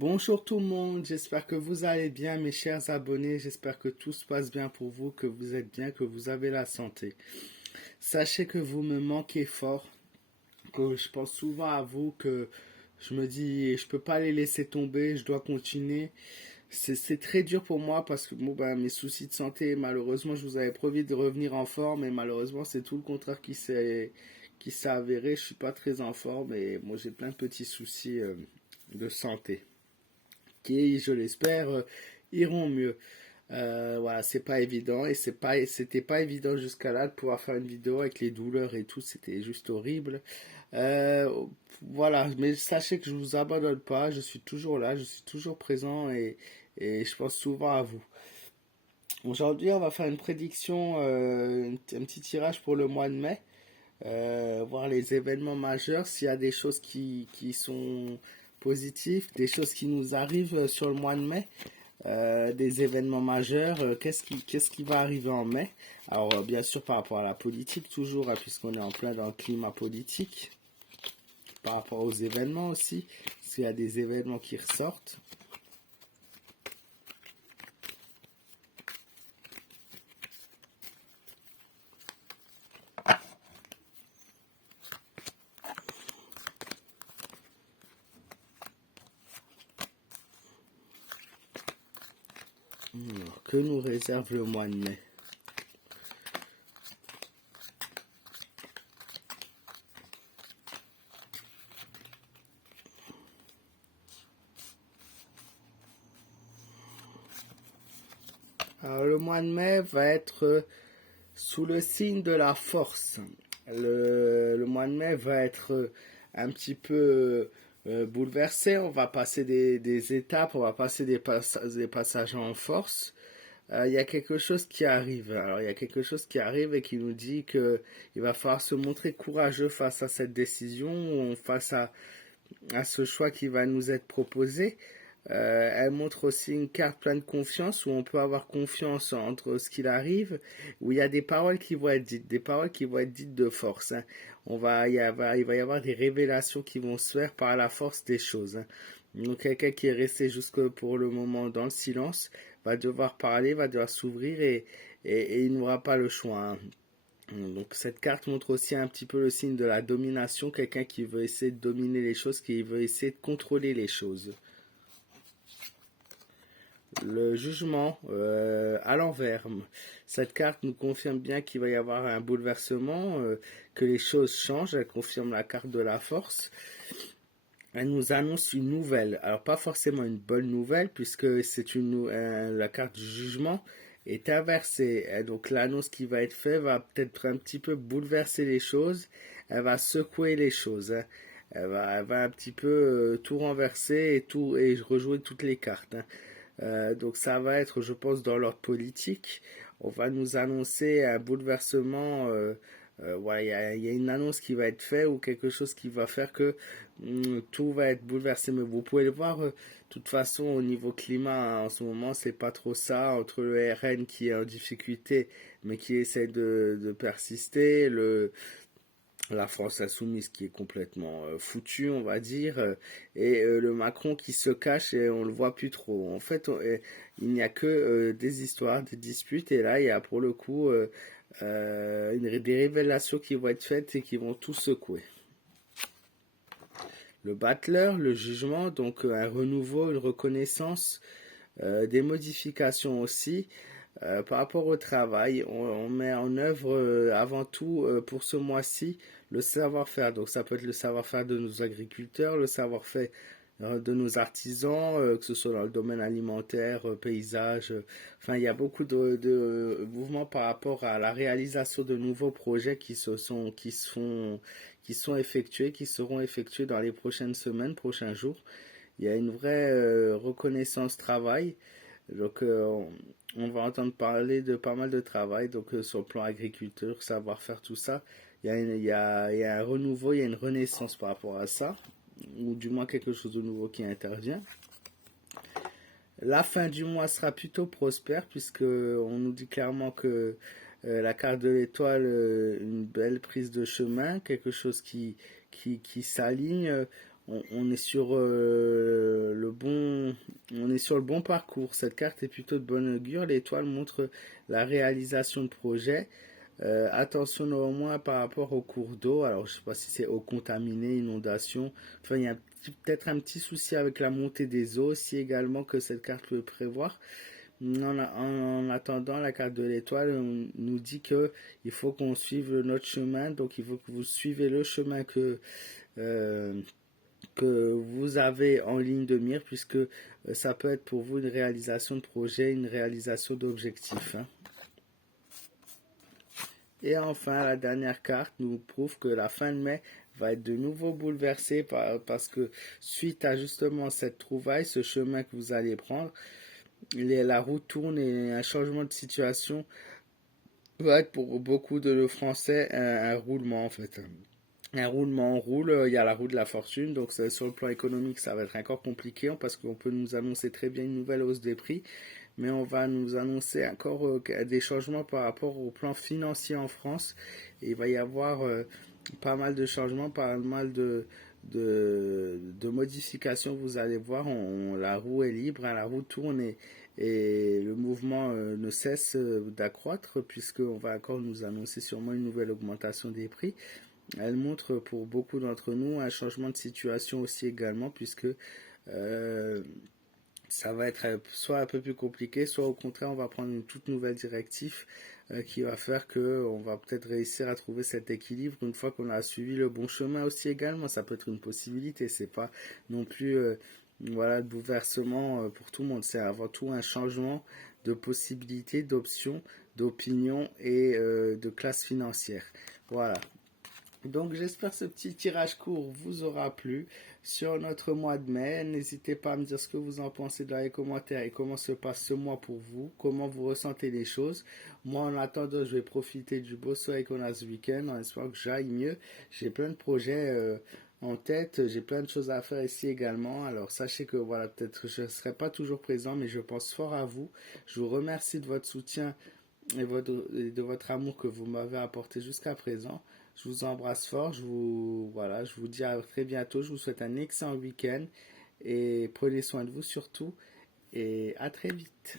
Bonjour tout le monde, j'espère que vous allez bien mes chers abonnés, j'espère que tout se passe bien pour vous, que vous êtes bien, que vous avez la santé. Sachez que vous me manquez fort, que je pense souvent à vous, que je me dis je peux pas les laisser tomber, je dois continuer. C'est très dur pour moi parce que mes soucis de santé, malheureusement je vous avais promis de revenir en forme et malheureusement c'est tout le contraire qui s'est avéré, je suis pas très en forme et moi j'ai plein de petits soucis de santé qui, je l'espère, iront mieux. Voilà, c'est pas évident et c'était pas évident jusqu'à là de pouvoir faire une vidéo avec les douleurs et tout, c'était juste horrible. Euh, voilà, mais sachez que je vous abandonne pas, je suis toujours là, je suis toujours présent et je pense souvent à vous. Aujourd'hui, on va faire une prédiction, un petit tirage pour le mois de mai, voir les événements majeurs, s'il y a des choses qui sont positives, des choses qui nous arrivent sur le mois de mai, des événements majeurs, qu'est-ce qui va arriver en mai. Alors, bien sûr, par rapport à la politique, toujours, hein, puisqu'on est en plein dans le climat politique, par rapport aux événements aussi, s'il y a des événements qui ressortent. Alors, que nous réserve le mois de mai? Alors, le mois de mai va être sous le signe de la force. Le mois de mai va être un petit peu bouleversé. On va passer des étapes, on va passer des passages en force. Il y a quelque chose qui arrive. Alors, il y a quelque chose qui arrive et qui nous dit que il va falloir se montrer courageux face à cette décision, face à ce choix qui va nous être proposé. Elle montre aussi une carte pleine de confiance où on peut avoir confiance entre ce qu'il arrive, où il y a des paroles qui vont être dites, des paroles qui vont être dites de force, hein. Il va y avoir des révélations qui vont se faire par la force des choses, hein. Donc quelqu'un qui est resté jusque pour le moment dans le silence va devoir parler, va devoir s'ouvrir et il n'aura pas le choix, hein. Donc cette carte montre aussi un petit peu le signe de la domination, quelqu'un qui veut essayer de dominer les choses, qui veut essayer de contrôler les choses. Le jugement à l'envers. Cette carte nous confirme bien qu'il va y avoir un bouleversement, que les choses changent. Elle confirme la carte de la force. Elle nous annonce une nouvelle. Alors pas forcément une bonne nouvelle puisque la carte du jugement est inversée. Et donc l'annonce qui va être faite va peut-être un petit peu bouleverser les choses. Elle va secouer les choses, hein. Elle va un petit peu tout renverser et rejouer toutes les cartes, hein. Donc ça va être, je pense, dans l'ordre politique. On va nous annoncer un bouleversement. Ouais, il y a une annonce qui va être faite ou quelque chose qui va faire que tout va être bouleversé. Mais vous pouvez le voir, de toute façon, au niveau climat, hein, en ce moment, c'est pas trop ça. Entre le RN qui est en difficulté, mais qui essaie de persister, la France insoumise qui est complètement foutue, on va dire, et le Macron qui se cache et on le voit plus trop. En fait, il n'y a que des histoires, des disputes, et là, il y a pour le coup des révélations qui vont être faites et qui vont tout secouer. Le battleur, le jugement, donc un renouveau, une reconnaissance, des modifications aussi. Par rapport au travail, on met en œuvre avant tout pour ce mois-ci le savoir-faire. Donc ça peut être le savoir-faire de nos agriculteurs, le savoir-faire de nos artisans, que ce soit dans le domaine alimentaire, paysage. Enfin, il y a beaucoup de mouvements par rapport à la réalisation de nouveaux projets qui sont effectués, qui seront effectués dans les prochaines semaines, prochains jours. Il y a une vraie reconnaissance travail. Donc, on va entendre parler de pas mal de travail, donc sur le plan agriculture, savoir-faire, tout ça. Il y a un renouveau, il y a une renaissance par rapport à ça, ou du moins quelque chose de nouveau qui intervient. La fin du mois sera plutôt prospère, puisque on nous dit clairement que la carte de l'étoile, une belle prise de chemin, quelque chose qui s'aligne. On est sur sur le bon parcours. Cette carte est plutôt de bonne augure. L'étoile montre la réalisation de projets. Attention néanmoins par rapport au cours d'eau. Alors, je ne sais pas si c'est eau contaminée, inondation. Enfin, il y a peut-être un petit souci avec la montée des eaux aussi également que cette carte peut prévoir. En attendant, la carte de l'étoile nous dit que il faut qu'on suive notre chemin. Donc, il faut que vous suivez le chemin euh, que vous avez en ligne de mire, puisque ça peut être pour vous une réalisation de projet, une réalisation d'objectifs, hein. Et enfin, la dernière carte nous prouve que la fin de mai va être de nouveau bouleversée parce que suite à justement cette trouvaille, ce chemin que vous allez prendre, la roue tourne et un changement de situation va être pour beaucoup de nos Français un roulement en fait. Un roulement en roule, il y a la roue de la fortune, donc sur le plan économique ça va être encore compliqué parce qu'on peut nous annoncer très bien une nouvelle hausse des prix, mais on va nous annoncer encore des changements par rapport au plan financier en France. Et il va y avoir pas mal de changements, pas mal de modifications. Vous allez voir, la roue est libre, hein, la roue tourne et le mouvement ne cesse d'accroître puisqu'on va encore nous annoncer sûrement une nouvelle augmentation des prix. Elle montre pour beaucoup d'entre nous un changement de situation aussi également puisque euh, ça va être soit un peu plus compliqué, soit au contraire on va prendre une toute nouvelle directive qui va faire que on va peut-être réussir à trouver cet équilibre une fois qu'on a suivi le bon chemin aussi également. Ça peut être une possibilité, c'est pas non plus voilà, de bouleversement pour tout le monde. C'est avant tout un changement de possibilités, d'options, d'opinions et de classe financière. Voilà. Donc j'espère que ce petit tirage court vous aura plu sur notre mois de mai. N'hésitez pas à me dire ce que vous en pensez dans les commentaires et comment se passe ce mois pour vous, comment vous ressentez les choses. Moi en attendant, je vais profiter du beau soleil qu'on a ce week-end en espérant que j'aille mieux. J'ai plein de projets en tête, j'ai plein de choses à faire ici également. Alors sachez que voilà, peut-être je ne serai pas toujours présent, mais je pense fort à vous. Je vous remercie de votre soutien et de votre amour que vous m'avez apporté jusqu'à présent. Je vous embrasse fort, je vous dis à très bientôt, je vous souhaite un excellent week-end et prenez soin de vous surtout et à très vite.